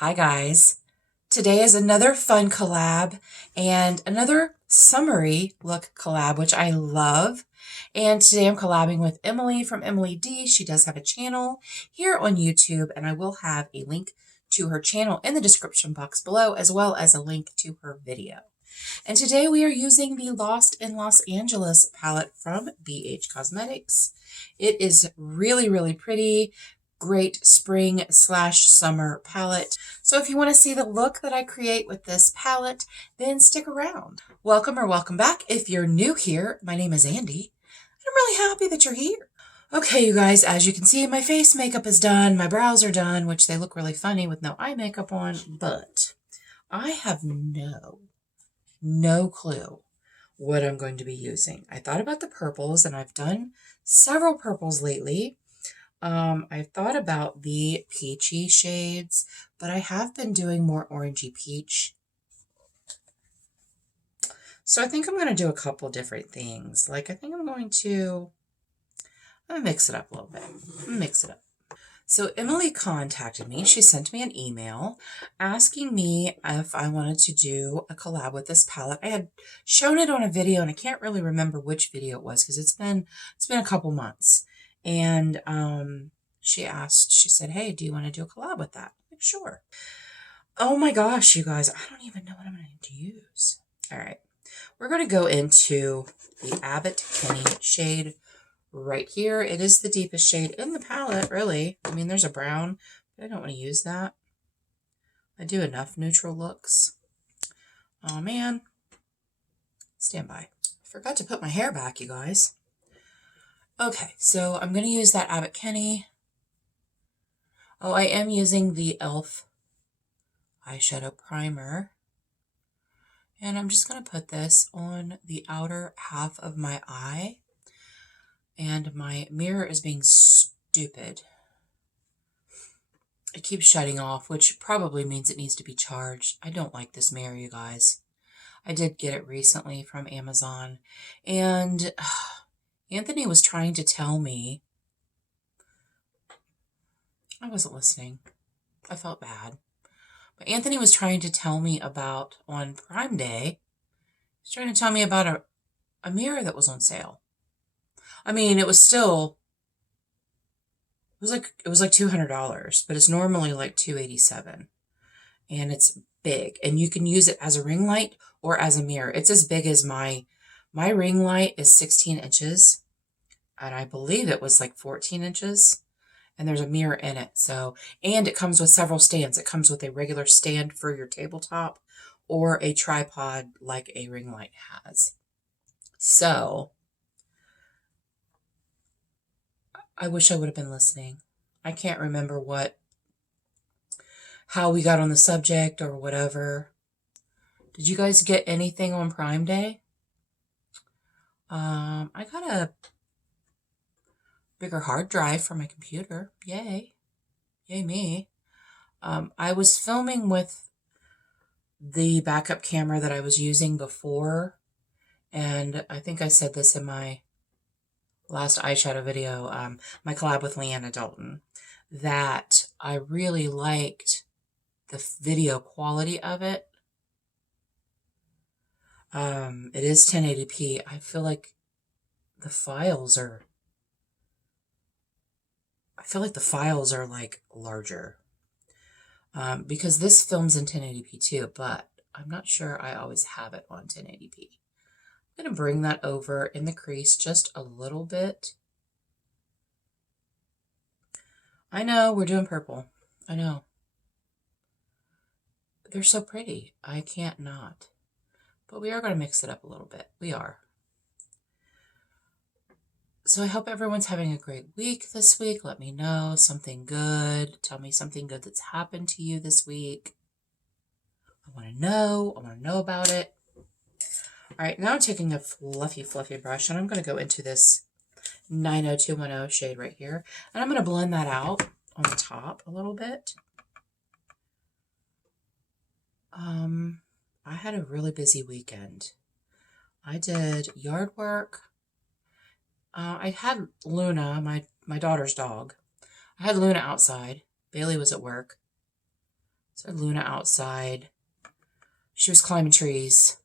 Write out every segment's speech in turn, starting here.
Hi guys. Today is another fun collab and another summery look collab, which I love. And today I'm collabing with Emily from Emily D. She does have a channel here on YouTube, and I will have a link to her channel in the description box below, as well as a link to her video. And today we are using the Lost in Los Angeles palette from BH Cosmetics. It is really, really pretty. Great spring/summer palette. So if you want to see the look that I create with this palette, then stick around. Welcome or welcome back. If you're new here, my name is Andi. I'm really happy that you're here. Okay, you guys, as you can see, my face makeup is done. My brows are done, which they look really funny with no eye makeup on, but I have no clue what I'm going to be using. I thought about the purples, and I've done several purples lately. I've thought about the peachy shades, but I have been doing more orangey peach. So I think I'm going to do a couple different things. Like, I think I'm going to mix it up a little bit. Mix it up. So Emily contacted me. She sent me an email asking me if I wanted to do a collab with this palette. I had shown it on a video, and I can't really remember which video it was because it's been a couple months. And she said, hey, do you want to do a collab with that? I'm like, sure. Oh my gosh, you guys, I don't even know what I'm going to use. All right, we're going to go into the Abbott Kenny shade right here. It is the deepest shade in the palette, really. I mean, there's a brown, but I don't want to use that. I do enough neutral looks. Oh man, stand by. I forgot to put my hair back, you guys. Okay, so I'm going to use that Abbott Kenny. Oh, I am using the e.l.f. eyeshadow primer. And I'm just going to put this on the outer half of my eye. And my mirror is being stupid. It keeps shutting off, which probably means it needs to be charged. I don't like this mirror, you guys. I did get it recently from Amazon. And Anthony was trying to tell me. I wasn't listening. I felt bad. But Anthony was trying to tell me about, on Prime Day, he was trying to tell me about a mirror that was on sale. I mean, it was like $200, but it's normally like $287. And it's big. And you can use it as a ring light or as a mirror. It's as big as my ring light is 16 inches. And I believe it was like 14 inches. And there's a mirror in it. So, and it comes with several stands. It comes with a regular stand for your tabletop or a tripod like a ring light has. So, I wish I would have been listening. I can't remember how we got on the subject or whatever. Did you guys get anything on Prime Day? I got a bigger hard drive for my computer. Yay. Yay me. I was filming with the backup camera that I was using before, and I think I said this in my last eyeshadow video, my collab with Leanna Dalton, that I really liked the video quality of it. It is 1080p. I feel like the files are like larger. Because this films in 1080p too, but I'm not sure I always have it on 1080p. I'm going to bring that over in the crease just a little bit. I know, we're doing purple. I know. They're so pretty. I can't not. But we are going to mix it up a little bit. We are. So I hope everyone's having a great week this week. Let me know something good. Tell me something good that's happened to you this week. I want to know. I want to know about it. All right, now I'm taking a fluffy brush, and I'm going to go into this 90210 shade right here. And I'm going to blend that out on the top a little bit. I had a really busy weekend. I did yard work. I had Luna, my daughter's dog. I had Luna outside. Bailey was at work. So Luna outside. She was climbing trees.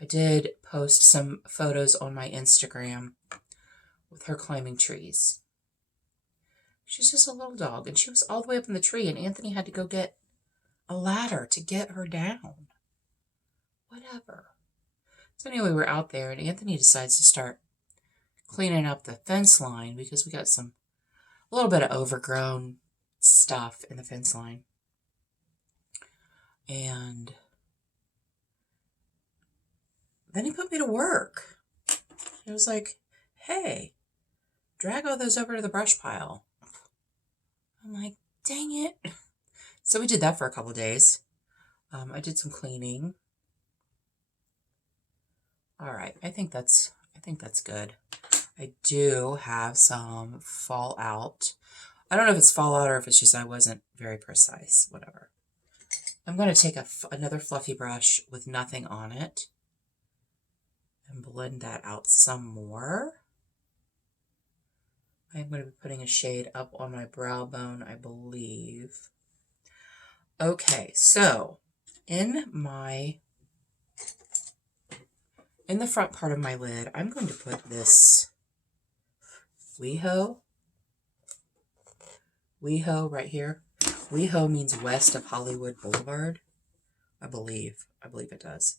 I did post some photos on my Instagram with her climbing trees. She's just a little dog, and she was all the way up in the tree, and Anthony had to go get a ladder to get her down. Whatever. So anyway, we're out there, and Anthony decides to start cleaning up the fence line because we got a little bit of overgrown stuff in the fence line. And then he put me to work. He was like, hey, drag all those over to the brush pile. I'm like, dang it. So we did that for a couple of days. I did some cleaning. All right, I think that's good. I do have some fallout. I don't know if it's fallout or if it's just I wasn't very precise. Whatever. I'm going to take another fluffy brush with nothing on it and blend that out some more. I'm going to be putting a shade up on my brow bone, I believe. Okay, so in the front part of my lid, I'm going to put this WeHo right here. WeHo means west of Hollywood Boulevard. I believe it does.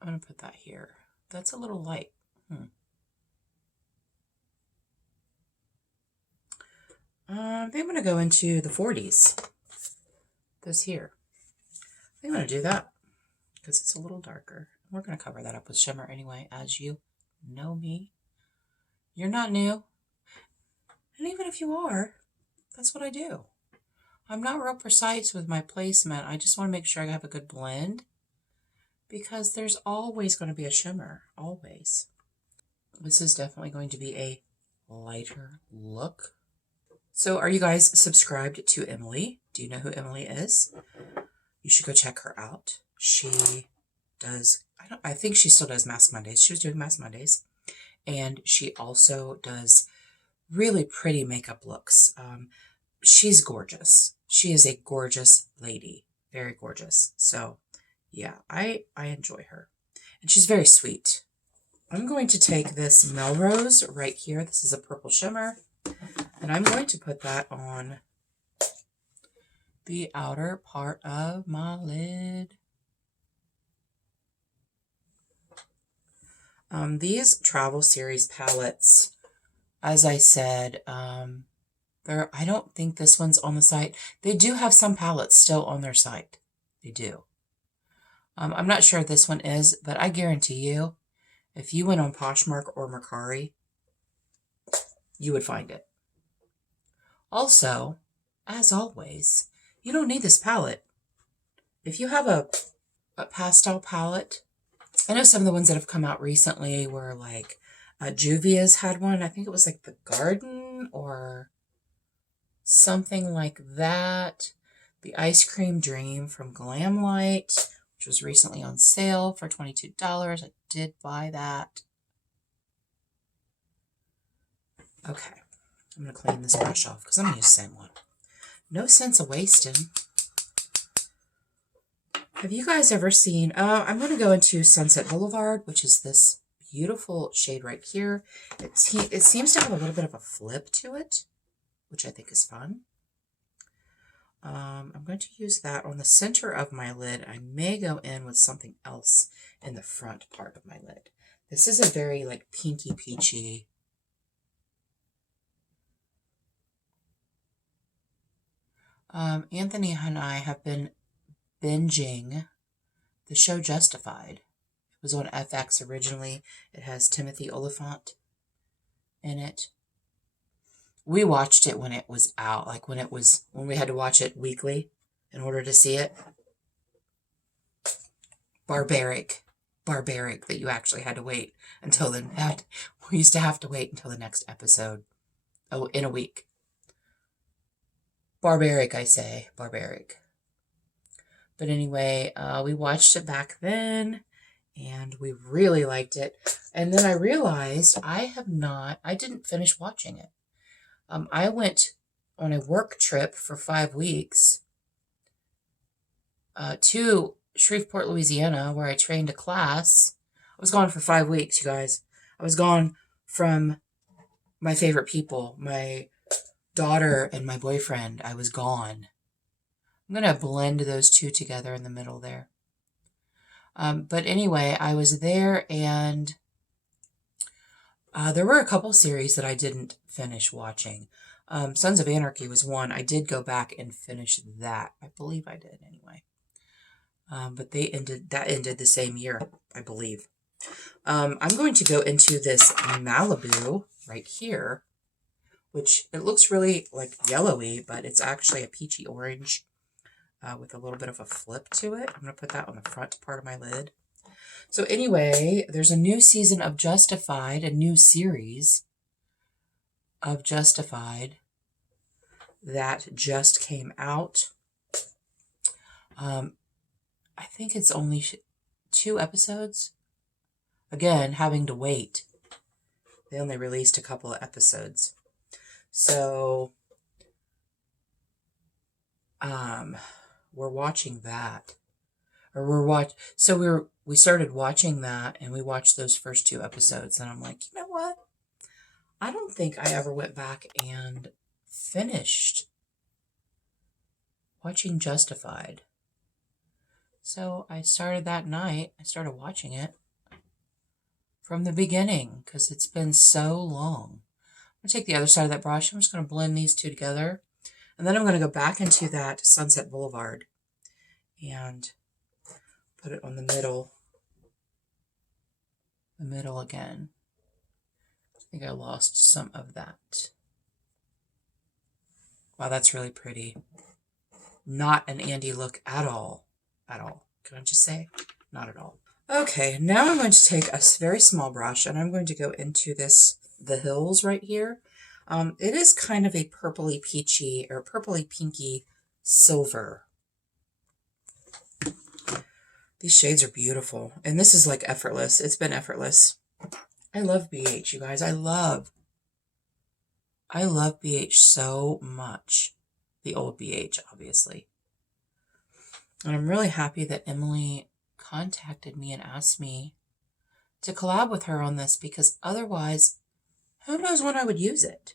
I'm going to put that here. That's a little light. I think I'm going to go into the 40s. This here. I think I'm going to do that because it's a little darker. We're going to cover that up with shimmer anyway, as you know me. You're not new. And even if you are, that's what I do. I'm not real precise with my placement. I just want to make sure I have a good blend because there's always going to be a shimmer. Always. This is definitely going to be a lighter look. So are you guys subscribed to Emily? Do you know who Emily is? You should go check her out. She does, I think she still does Mask Mondays. She was doing Mask Mondays. And she also does really pretty makeup looks. She's gorgeous. She is a gorgeous lady. Very gorgeous. So yeah, I enjoy her. And she's very sweet. I'm going to take this Melrose right here. This is a purple shimmer. And I'm going to put that on the outer part of my lid. These Travel Series palettes, as I said, I don't think this one's on the site. They do have some palettes still on their site. They do. I'm not sure if this one is, but I guarantee you, if you went on Poshmark or Mercari, you would find it. Also, as always, you don't need this palette. If you have a pastel palette, I know some of the ones that have come out recently were like, Juvia's had one. I think it was like the Garden or something like that. The Ice Cream Dream from Glamlight, which was recently on sale for $22. I did buy that. Okay. I'm going to clean this brush off because I'm going to use the same one. No sense of wasting. Have you guys ever seen... I'm going to go into Sunset Boulevard, which is this beautiful shade right here. It seems to have a little bit of a flip to it, which I think is fun. I'm going to use that on the center of my lid. I may go in with something else in the front part of my lid. This is a very like pinky peachy... Anthony and I have been binging the show Justified. It was on FX originally. It has Timothy Olyphant in it. We watched it when it was out, like when we had to watch it weekly in order to see it. Barbaric that you actually had to wait until we used to have to wait until the next episode. Oh, in a week. Barbaric, I say. Barbaric. But anyway, we watched it back then, and we really liked it. And then I realized I didn't finish watching it. I went on a work trip for 5 weeks to Shreveport, Louisiana, where I trained a class. I was gone for 5 weeks, you guys. I was gone from my favorite people, my daughter and my boyfriend. I was gone. I'm going to blend those two together in the middle there. But anyway, I was there, and there were a couple series that I didn't finish watching. Sons of Anarchy was one. I did go back and finish that. I believe I did anyway. But that ended the same year, I believe. I'm going to go into this Malibu right here, which it looks really like yellowy, but it's actually a peachy orange with a little bit of a flip to it. I'm going to put that on the front part of my lid. So anyway, there's a new season of Justified, a new series of Justified that just came out. I think it's only 2 episodes. Again, having to wait. They only released a couple of episodes. So, we're watching that. We started watching that, and we watched those first 2 episodes, and I'm like, you know what? I don't think I ever went back and finished watching Justified. So I started that night. I started watching it from the beginning because it's been so long. I'm going to take the other side of that brush. I'm just going to blend these two together. And then I'm going to go back into that Sunset Boulevard and put it on the middle. The middle again. I think I lost some of that. Wow, that's really pretty. Not an Andi look at all. At all. Can I just say? Not at all. Okay, now I'm going to take a very small brush and I'm going to go into the hills right here. It is kind of a purpley peachy or purpley pinky silver. These shades are beautiful. And this is like effortless. It's been effortless. I love BH, you guys. I love BH so much. The old BH, obviously. And I'm really happy that Emily contacted me and asked me to collab with her on this because otherwise, who knows when I would use it?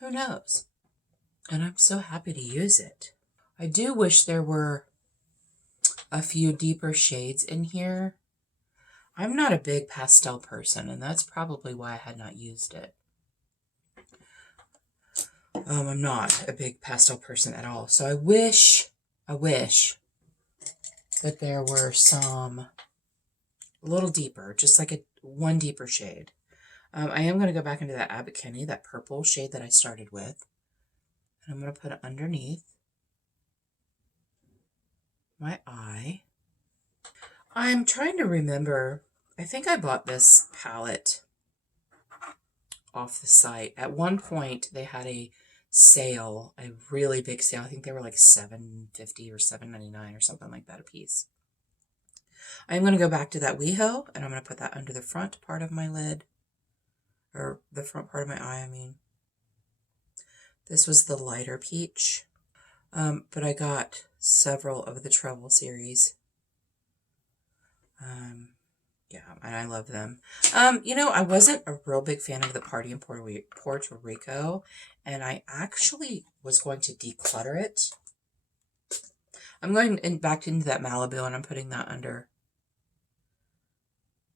Who knows? And I'm so happy to use it. I do wish there were a few deeper shades in here. I'm not a big pastel person, and that's probably why I had not used it. I'm not a big pastel person at all. So I wish that there were some a little deeper, just like one deeper shade. I am going to go back into that Abbott Kinney, that purple shade that I started with. And I'm going to put it underneath my eye. I'm trying to remember. I think I bought this palette off the site. At one point, they had a sale, a really big sale. I think they were like $7.50 or $7.99 or something like that a piece. I'm going to go back to that WeHo, and I'm going to put that under the front part of my lid, or the front part of my eye, I mean. This was the lighter peach, but I got several of the Trouble series. Yeah, and I love them. You know, I wasn't a real big fan of the Party in Puerto Rico, and I actually was going to declutter it. I'm going back into that Malibu, and I'm putting that under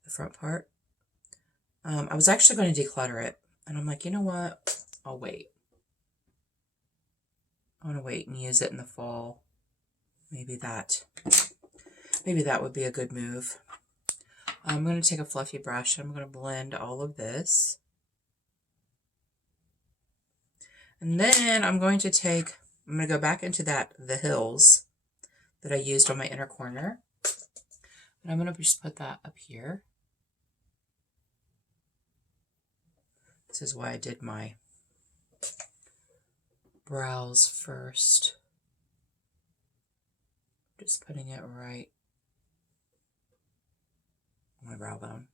the front part. I was actually going to declutter it, and I'm like, you know what? I'll wait. I want to wait and use it in the fall. Maybe that would be a good move. I'm going to take a fluffy brush. I'm going to blend all of this. And then I'm going to go back into the hills that I used on my inner corner. And I'm going to just put that up here. This is why I did my brows first. Just putting it right on my brow bone.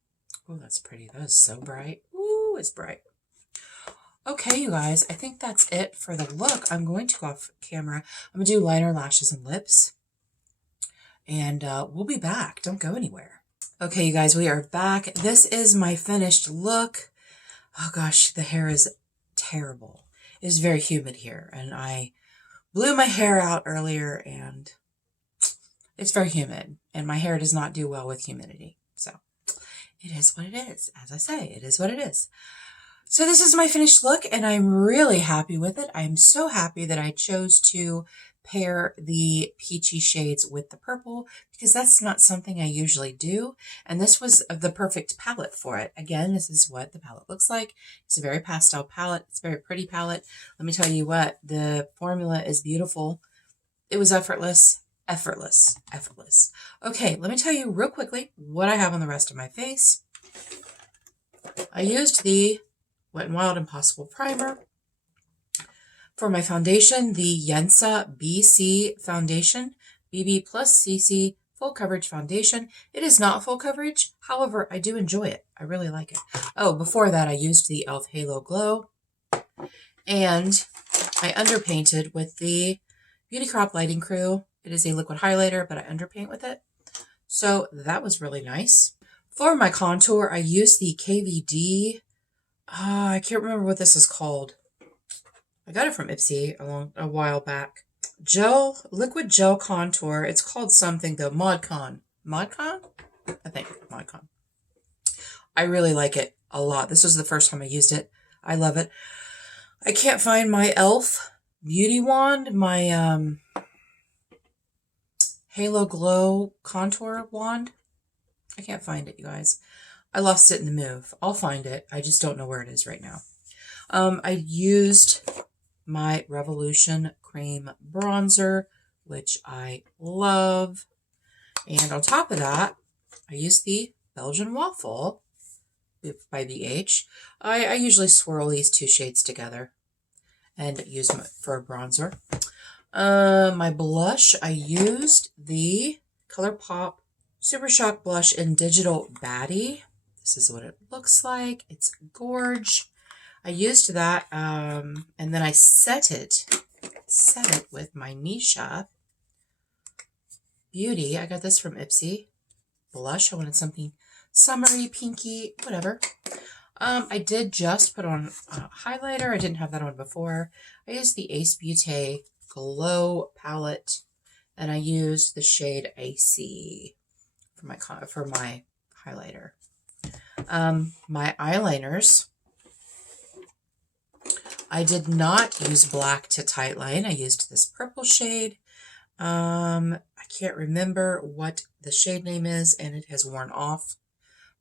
Oh, that's pretty. That is so bright. Ooh, it's bright. Okay, you guys, I think that's it for the look. I'm going to go off camera. I'm going to do liner, lashes, and lips. And we'll be back. Don't go anywhere. Okay, you guys, we are back. This is my finished look. Oh gosh, the hair is terrible. It is very humid here, and I blew my hair out earlier, and it's very humid, and my hair does not do well with humidity. So it is what it is. As I say, it is what it is. So this is my finished look, and I'm really happy with it. I'm so happy that I chose to pair the peachy shades with the purple, because that's not something I usually do. And this was the perfect palette for it. Again, this is what the palette looks like. It's a very pastel palette. It's a very pretty palette. Let me tell you what, the formula is beautiful. It was effortless, effortless, effortless. Okay, let me tell you real quickly what I have on the rest of my face. I used the Wet n Wild Impossible Primer. For my foundation, the Yensa BC Foundation, BB plus CC Full Coverage Foundation. It is not full coverage, however, I do enjoy it. I really like it. Oh, before that, I used the e.l.f. Halo Glow. And I underpainted with the Beauty Crop Lighting Crew. It is a liquid highlighter, but I underpaint with it. So that was really nice. For my contour, I used the KVD. I can't remember what this is called. I got it from Ipsy a while back. Liquid gel contour. It's called something though. ModCon. ModCon? I think ModCon. I really like it a lot. This was the first time I used it. I love it. I can't find my e.l.f. beauty wand, my Halo Glow contour wand. I can't find it, you guys. I lost it in the move. I'll find it. I just don't know where it is right now. I used my Revolution Cream Bronzer, which I love. And on top of that, I used the Belgian Waffle by BH. I usually swirl these two shades together and use them for a bronzer. My blush, I used the Colorpop Supershock blush in Digital Baddie. This is what it looks like. It's gorge. I used that, and then I set it with my Misha Beauty. I got this from Ipsy. Blush. I wanted something summery, pinky, whatever. I did just put on a highlighter. I didn't have that on before. I used the Ace Beauté Glow palette, and I used the shade AC for my highlighter. My eyeliners, I did not use black to tightline. I used this purple shade. I can't remember what the shade name is, and it has worn off,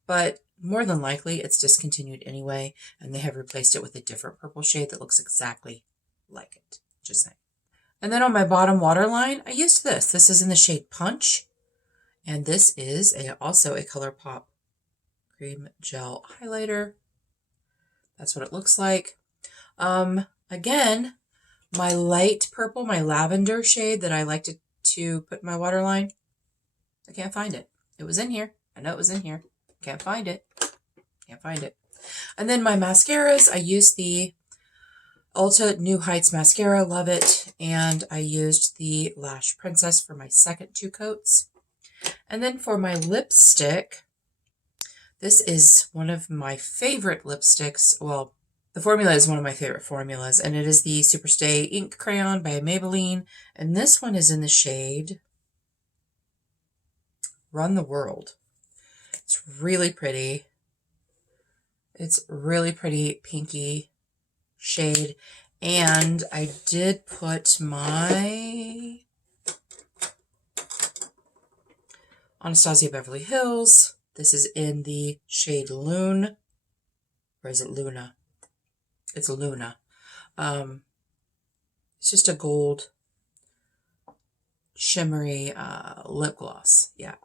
but more than likely it's discontinued anyway, and they have replaced it with a different purple shade that looks exactly like it. Just saying. And then on my bottom waterline, I used this. This is in the shade Punch, and this is also a Colorpop Cream Gel Highlighter. That's what it looks like. Again, my light purple, my lavender shade that I like to put in my waterline, I can't find it. It was in here. I know it was in here. Can't find it. Can't find it. And then my mascaras, I used the Ulta New Heights mascara. Love it. And I used the Lash Princess for my second two coats. And then for my lipstick, this is one of my favorite lipsticks. Well, the formula is one of my favorite formulas, and it is the Superstay Ink Crayon by Maybelline. And this one is in the shade Run the World. It's really pretty. It's really pretty pinky shade. And I did put my Anastasia Beverly Hills. This is in the shade Lune. Or is it Luna? It's Luna. It's just a gold shimmery lip gloss. Yeah.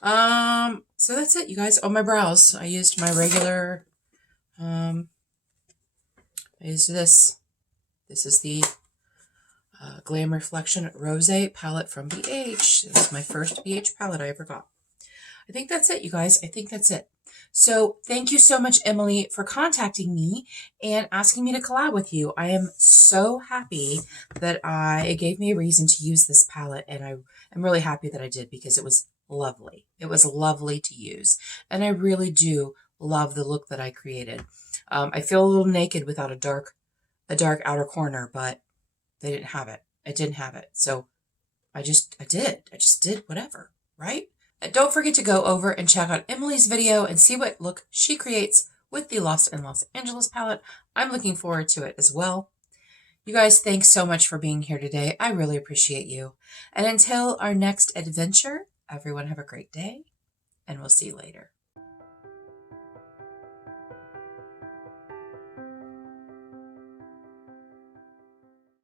So that's it, you guys. Oh, my brows. I used my regular, I used this. This is the Glam Reflection Rosé palette from BH. This is my first BH palette I ever got. I think that's it, you guys. I think that's it. So thank you so much, Emily, for contacting me and asking me to collab with you. I am so happy that it gave me a reason to use this palette, and I am really happy that I did because it was lovely. It was lovely to use, and I really do love the look that I created. I feel a little naked without a dark outer corner, but they didn't have it. I didn't have it. So I just did whatever, right? And don't forget to go over and check out Emily's video and see what look she creates with the Lost in Los Angeles palette. I'm looking forward to it as well. You guys, thanks so much for being here today. I really appreciate you. And until our next adventure, everyone have a great day, and we'll see you later.